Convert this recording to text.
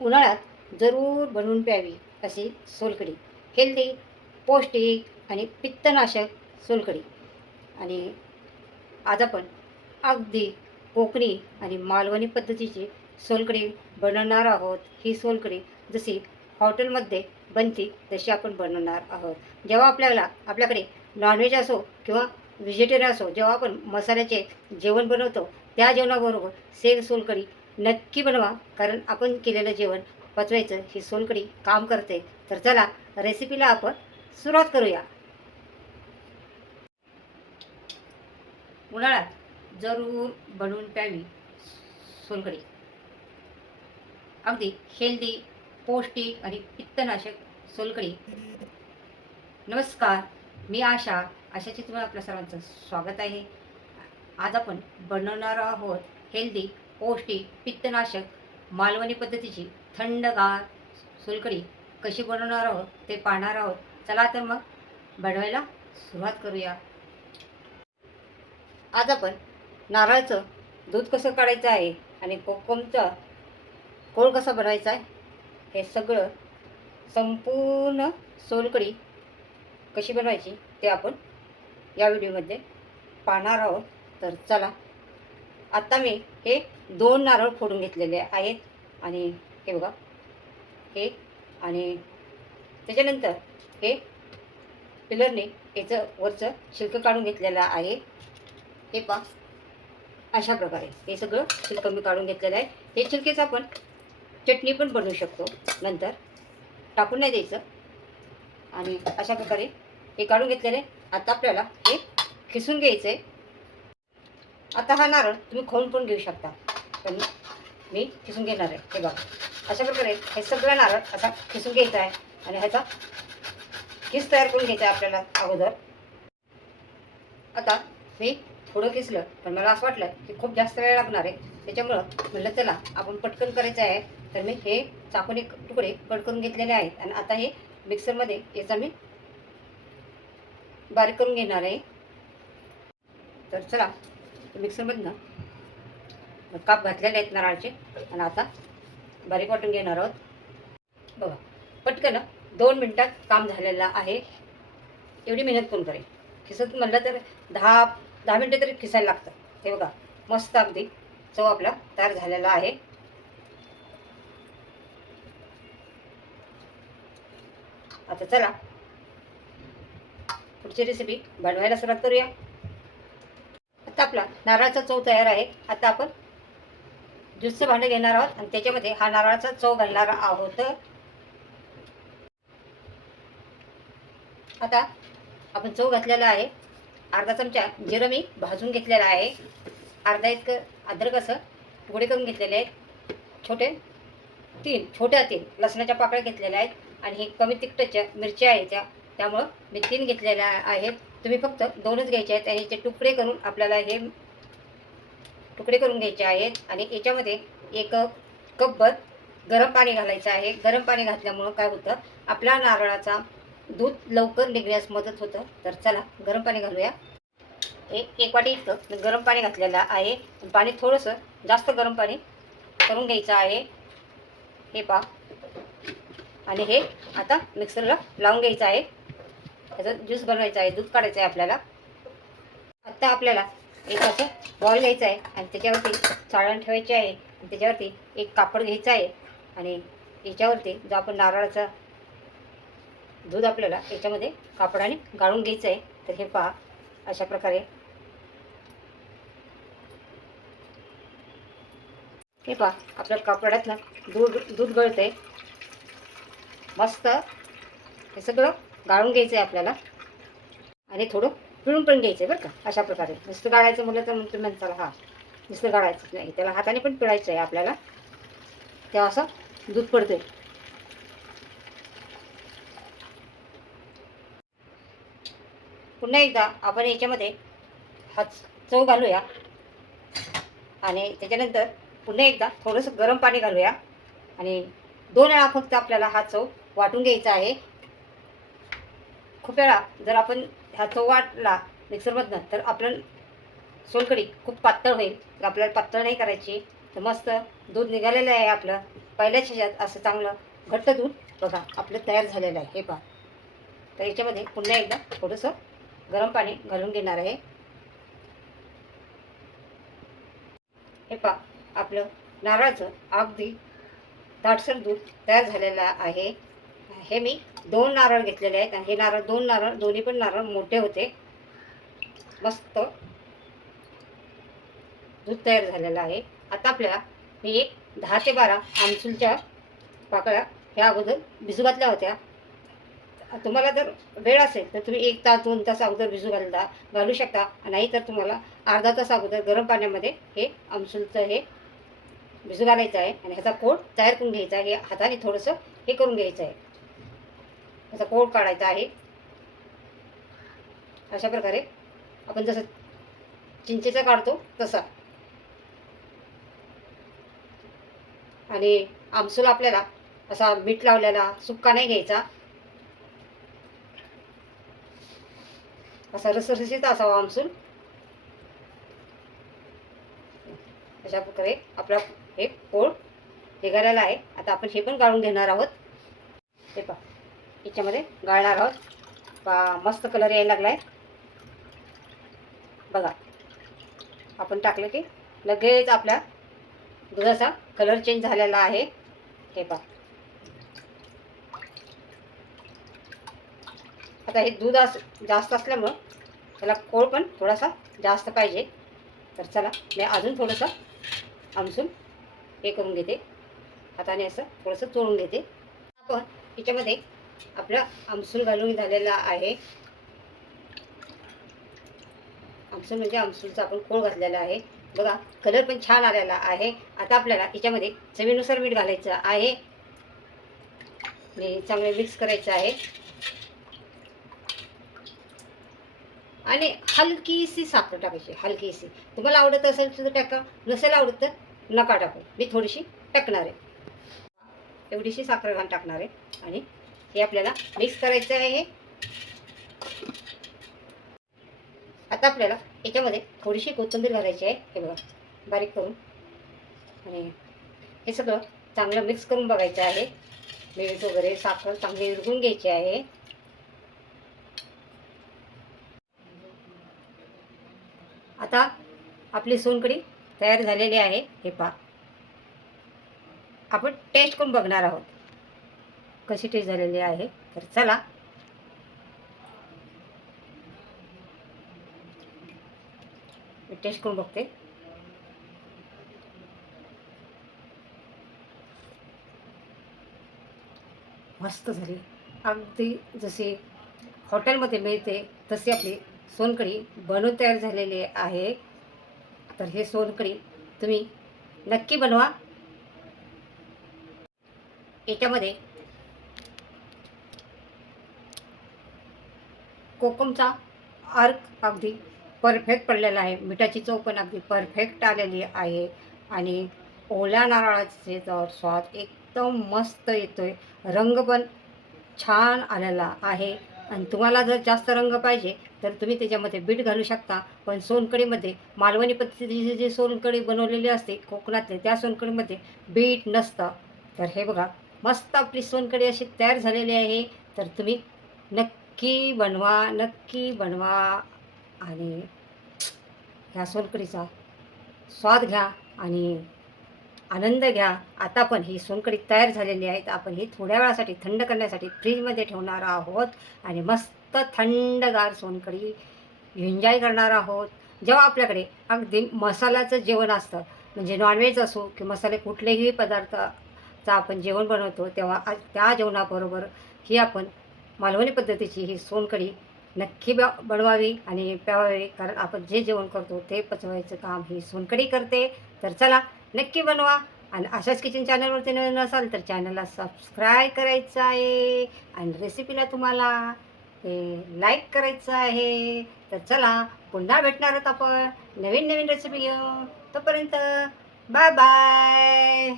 उन्हाळ्यात जरूर बनवून प्यावी अशी सोलकढी. हेल्दी, पौष्टिक आणि पित्तनाशक सोलकढी. आणि आज आपण अगदी कोकणी आणि मालवणी पद्धतीची सोलकढी बनवणार आहोत. ही सोलकढी जशी हॉटेलमध्ये बनते तशी आपण बनवणार आहोत. जेव्हा आपल्याकडे नॉनव्हेज असो किंवा व्हेजिटेरियन असो, जेव्हा आपण मसाल्याचे जेवण बनवतो त्या जेवणाबरोबर सोलकढी नक्की बनवा, कारण आपण केलेलं जेवण पचवायचं ही सोलकढी काम करते. तर चला रेसिपीला आपण सुरुवात करूया. उन्हाळ्यात जरूर बनवून प्यावी सोलकढी. अगदी हेल्दी, पौष्टिक आणि पित्तनाशक सोलकढी. नमस्कार, मी आशाची तुम्हाला आपल्या सर्वांचं स्वागत आहे. आज आपण बनवणार आहोत हेल्दी, पौष्टिक, पित्तनाशक मालवणी पद्धतीची थंडगार सोलकढी. कशी बनवणार आहोत ते पाहणार आहोत. चला तर मग बनवायला सुरुवात करूया. आज आपण नारळाचं दूध कसं काढायचं आहे आणि कोकमचा कोळ कसा बनवायचा आहे हे सगळं संपूर्ण सोलकढी कशी बनवायची ते आपण या व्हिडिओमध्ये पाहणार आहोत. तर चला, आत्ता मी हे 2 नारळ फोडून घेतलेले आहेत आणि हे बघा हे, आणि त्याच्यानंतर हे पिलरने याचं वरचं छिलकं काढून घेतलेलं आहे. हे पहा, अशा प्रकारे हे सगळं छिलकं मी काढून घेतलेलं आहे. हे छिलकेचं आपण चटणी पण बनवू शकतो, नंतर टाकून नाही द्यायचं. आणि अशा प्रकारे हे काढून घेतलेले. आता आपल्याला हे खिसून घ्यायचं आहे. आता हा नारळ तुम्ही खाऊन पण घेऊ शकता, पण मी खिसून घेणार आहे. हे बघा, अशा प्रकारे हे सगळं नारळ असा खिसून घ्यायचा आहे आणि ह्याचा खिस तयार करून घ्यायचा आहे आपल्याला अगोदर. आता मी थोडं खिसलं, पण मला असं वाटलं की खूप जास्त वेळ लागणार आहे, त्याच्यामुळं म्हटलं चला आपण पटकन करायचं आहे. तर मी हे चाकूने तुकडे कट करून घेतलेले आहेत आणि आता हे मिक्सरमध्ये याचा मी बारीक करून घेणार आहे. तर चला, मिक्सरमधनं काप घातलेले आहेत नारळाचे आणि आता बारीक वाटून घेणार आहोत. बघा, पटकन 2 मिनटात काम झालेलं आहे. एवढी मेहनत कोण करेल? खिसत म्हणलं तर 10 मिनटं तरी खिसायला लागतं. हे बघा, मस्त अगदी चव आपला तयार झालेला आहे. आता चला पुढची रेसिपी बनवायला सुरुवात करूया. आता आपला नारळाचा चव तयार आहे. आता आपण ज्यूसचं भांडं घेणार आहोत आणि त्याच्यामध्ये हा नारळाचा चव घालणार आहोत. आता आपण चव घातलेला आहे. अर्धा चमचा जिरं मी भाजून घेतलेला आहे. अर्धा इतकं अद्रक असं तुकडे करून घेतलेले आहेत. छोट्या 3 लसणाच्या पाकळ्या घेतलेल्या आहेत आणि हे कमी तिखटाच्या मिरच्या आहेत त्यामुळं मी 3 घेतलेल्या आहेत. तुम्ही फक्त 2च घ्यायचे आहेत आणि याचे तुकडे करून आपल्याला हे तुकडे करून घ्यायचे आहेत. आणि याच्यामध्ये 1 कपभर गरम पाणी घालायचं आहे. गरम पाणी घातल्यामुळं काय होतं, आपल्या नारळाचा दूध लवकर निघण्यास मदत होतं. तर चला गरम पाणी घालूया. 1 वाटी इतकं गरम पाणी घातलेलं आहे. पाणी थोडंसं जास्त गरम पाणी करून घ्यायचं आहे. हे पहा, आणि हे आता मिक्सरला लावून घ्यायचं आहे. त्याचा ज्यूस बनवायचा आहे, दूध काढायचं आहे आपल्याला. आत्ता आपल्याला एक असं बॉल घ्यायचं आहे आणि त्याच्यावरती चाळण ठेवायची आहे आणि त्याच्यावरती एक कापड घ्यायचं आहे आणि याच्यावरती जो आपण नारळाचा दूध आपल्याला याच्यामध्ये कापडाने गाळून घ्यायचं आहे. तर हे पहा, अशा प्रकारे हे पहा, आपल्या कापडातलं दूध गळतं आहे. मस्त हे सगळं गाळून घ्यायचं आहे आपल्याला आणि थोडं पिळून पण घ्यायचं आहे बरं का. अशा प्रकारे नुसतं गाळायचं म्हटलं तर मग तुम्ही म्हणताल हा नुसतं गाळायचंच नाही, त्याला हाताने पण पिळायचं आहे आपल्याला, तेव्हा असं दूध पडतं. पुन्हा एकदा आपण याच्यामध्ये हा चव घालूया आणि त्याच्यानंतर पुन्हा एकदा थोडंसं गरम पाणी घालूया आणि 2 वेळा फक्त आपल्याला हा चव वाटून घ्यायचा आहे. खूप वेळा जर आपण हा चव वाटला मिक्सरमधनं तर आपलं सोलकढी खूप पातळ होईल. आपल्याला पातळ नाही करायची. तर मस्त दूध निघालेलं आहे आपलं. पहिल्याच ह्याच्यात असं चांगलं घट्ट दूध बघा आपलं तयार झालेलं आहे. हे पहा. तर याच्यामध्ये पुन्हा एकदा थोडंसं गरम पाणी घालून घेणार आहे. हे पहा आपलं नारळाचं अगदी दाटसर दूध तयार झालेलं आहे. हे मी 2 नारळ घेतलेले आहेत आणि हे नारळ 2 नारळ दोन्ही पण नारळ मोठे होते. मस्त दूध तयार झालेलं आहे. आता आपल्याला मी एक 10 ते 12 आमसूलच्या पाकळ्या ह्या अगोदर भिजू घातल्या होत्या. तुम्हाला जर वेळ असेल तर तुम्ही 1 तास 2 तास अगोदर भिजू घालू शकता. नाही तर तुम्हाला अर्धा तास अगोदर गरम पाण्यामध्ये हे आमसूलचं हे भिजू घालायचं आहे आणि ह्याचा कोट तयार करून घ्यायचा आहे. हे हाताने थोडंसं हे करून घ्यायचं आहे. ह्याचा कोट काढायचा आहे. अशा प्रकारे आपण जसं चिंचेचा काढतो तसा. आणि आमसूल आपल्याला असा मीठ लावलेला सुक्का नाही घ्यायचा. असा रसरशीत असावा आमसूल. अशा प्रकारे आपला हे पोळ निघालेला आहे. आता आपण हे पण गाळून घेणार आहोत. हे पहा याच्यामध्ये गाळणार आहोत. पहा मस्त कलर यायला लागला आहे बघा. आपण टाकलं की लगेच आपल्या दुधाचा कलर चेंज झालेला आहे. हे पहा. आता हे दूध जास्त असल्यामुळं त्याला कोळ पण थोडासा जास्त पाहिजे. तर चला मी अजून थोडंसं आमसूल हे करून घेते. हाताने असं थोडंसं चोळून घेते. आपण याच्यामध्ये आपला आमसूल घालून झालेला आहे. आमसूल म्हणजे आमसूलचा आपण कोळ घातलेला आहे बघा. कलर पण छान आलेला आहे. आता आपल्याला याच्यामध्ये चवीनुसार मीठ घालायचं आहे आणि चांगले मिक्स करायचं आहे. आणि हलकीशी साखर टाकायची. हलकीशी तुम्हाला आवडत असेल तर टाका, नसेल आवडत तर नका टाकू. मी थोडीशी टाकणार आहे. एवढीशी साखर घालून टाकणार आहे आणि हे आपल्याला मिक्स करायचं आहे. आता आपल्याला याच्यामध्ये थोडीशी कोथिंबीर घालायची आहे. हे बघा बारीक करून. आणि हे सगळं चांगलं मिक्स करून बघायचं आहे. मीठ वगैरे साखर चांगली विरघळून घ्यायची आहे. आता आपली सोलकढी तयार झालेली आहे. हे पहा आपण टेस्ट करून बघणार आहोत कशी टेस्ट झालेली आहे. तर चला मी टेस्ट करून बघते. मस्त झाली. अगदी जशी हॉटेलमध्ये मिळते तशी आपली सोलकढी बनवून तयार झालेली आहे. तर हे सोलकढी तुम्ही नक्की बनवा. याच्यामध्ये कोकमचा अर्क अगदी परफेक्ट पडलेला आहे. मिठाची चव पण अगदी परफेक्ट आलेली आहे. आणि ओल्या नारळाचे तर स्वाद एकदम मस्त येतोय. रंग पण छान आलेला आहे. आणि तुम्हाला जर जास्त रंग पाहिजे तर तुम्ही त्याच्यामध्ये बीट घालू शकता. पण सोलकढीमध्ये मालवणी पद्धतीची जी सोलकढी बनवलेली असते कोकणातले त्या सोलकढीमध्ये बीट नसतं. तर हे बघा मस्त आपली सोलकढी अशी तयार झालेली आहे. तर तुम्ही नक्की बनवा, नक्की बनवा आणि ह्या सोलकढीचा स्वाद घ्या आणि आनंद घ्या. आता पण ही सोलकढी तयार झालेली आहे. तर आपण ही थोड्या वेळासाठी थंड करण्यासाठी फ्रीजमध्ये ठेवणार आहोत आणि मस्त थंडगार सोलकढी एन्जॉय करणार आहोत. जेव्हा आपल्याकडे अगदी मसाल्याचं जेवण असतं म्हणजे नॉनव्हेज असो की मसाले कुठलेही पदार्थाचं आपण जेवण बनवतो तेव्हा त्या जेवणाबरोबर ही आपण मालवणी पद्धतीची ही सोलकढी नक्की बनवावी आणि प्यावावी. कारण आपण जे जेवण करतो ते पचवायचं काम ही सोलकढी करते. तर चला नक्की बनवा. आणि अशाच किचन चॅनलवरती नवीन असाल तर चॅनलला सबस्क्राईब करायचं आहे आणि रेसिपीला तुम्हाला लाईक करायचं आहे. तर चला पुन्हा भेटणार आहोत आपण नवीन नवीन रेसिपी घेऊन. तोपर्यंत बाय बाय.